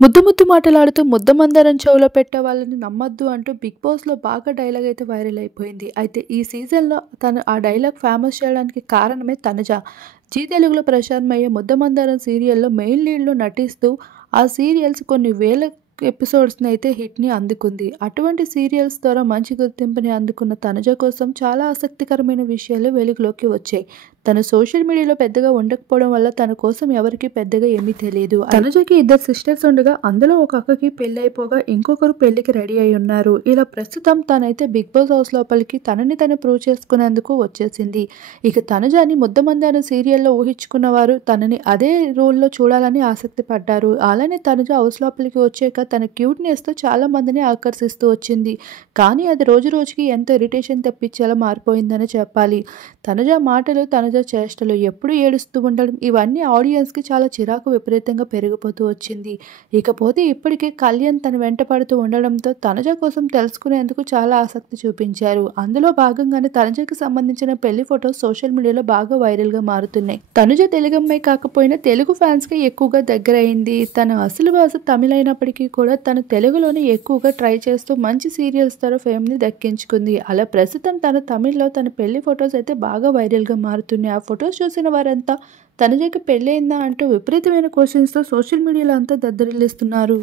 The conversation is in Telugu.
ముద్దు ముద్దు మాటలాడుతూ ముద్దమందారం చెవులో పెట్టే వాళ్ళని నమ్మొద్దు అంటూ బిగ్ బాస్లో బాగా డైలాగ్ అయితే వైరల్ అయిపోయింది. అయితే ఈ సీజన్లో తను ఆ డైలాగ్ ఫేమస్ చేయడానికి కారణమే తనుజ. జీ తెలుగులో ప్రసారమయ్యే ముద్దమందారం సీరియల్లో మెయిన్ లీడ్లో నటిస్తూ ఆ సీరియల్స్ కొన్ని వేల ఎపిసోడ్స్ని అయితే హిట్ని అందుకుంది. అటువంటి సీరియల్స్ ద్వారా మంచి గుర్తింపుని అందుకున్న తనుజ కోసం చాలా ఆసక్తికరమైన విషయాలు వెలుగులోకి వచ్చాయి. తను సోషల్ మీడియాలో పెద్దగా ఉండకపోవడం వల్ల తన కోసం ఎవరికి పెద్దగా ఏమీ తెలియదు. తనుజకి ఇద్దరు సిస్టర్స్ ఉండగా అందులో ఒక అక్కకి పెళ్లి అయిపోగా ఇంకొకరు పెళ్లికి రెడీ అయి ఉన్నారు. ఇలా ప్రస్తుతం తనైతే బిగ్ బాస్ హౌస్ లోపలికి తనని తను ప్రూవ్ చేసుకునేందుకు వచ్చేసింది. ఇక తనుజని ముద్దమందారం సీరియల్లో ఊహించుకున్న వారు తనని అదే రోల్లో చూడాలని ఆసక్తి పడ్డారు. అలానే తనుజ హౌస్ లోపలికి వచ్చాక తన క్యూట్నెస్తో చాలా మందిని ఆకర్షిస్తూ వచ్చింది. కానీ అది రోజు రోజుకి ఎంతో ఇరిటేషన్ తెప్పించేలా మారిపోయిందని చెప్పాలి. తనుజ మాటలు, తనుజ చేష్టలు, ఎప్పుడు ఏడుస్తూ ఉండడం ఇవన్నీ ఆడియన్స్కి చాలా చిరాకు విపరీతంగా పెరిగిపోతూ వచ్చింది. ఇకపోతే ఇప్పటికే కళ్యాణ్ తన వెంట పడుతూ ఉండడంతో తనుజ కోసం తెలుసుకునేందుకు చాలా ఆసక్తి చూపించారు. అందులో భాగంగానే తనుజకి సంబంధించిన పెళ్లి ఫొటోస్ సోషల్ మీడియాలో బాగా వైరల్గా మారుతున్నాయి. తనుజ తెలుగమ్మాయి కాకపోయినా తెలుగు ఫ్యాన్స్కి ఎక్కువగా దగ్గరైంది. తన అసలు భాష తమిళ అయినప్పటికీ కూడా తను తెలుగులోనే ఎక్కువగా ట్రై చేస్తూ మంచి సీరియల్స్ ద్వారా ఫేమ్ని దక్కించుకుంది. అలా ప్రస్తుతం తన తమిళ్లో తన పెళ్లి ఫొటోస్ అయితే బాగా వైరల్గా మారుతున్నాయి. ఆ ఫొటోస్ చూసిన వారంతా తనుజకి పెళ్ళయిందా అంటూ విపరీతమైన క్వశ్చన్స్తో సోషల్ మీడియాలో అంతా దద్దరిల్లిస్తున్నారు.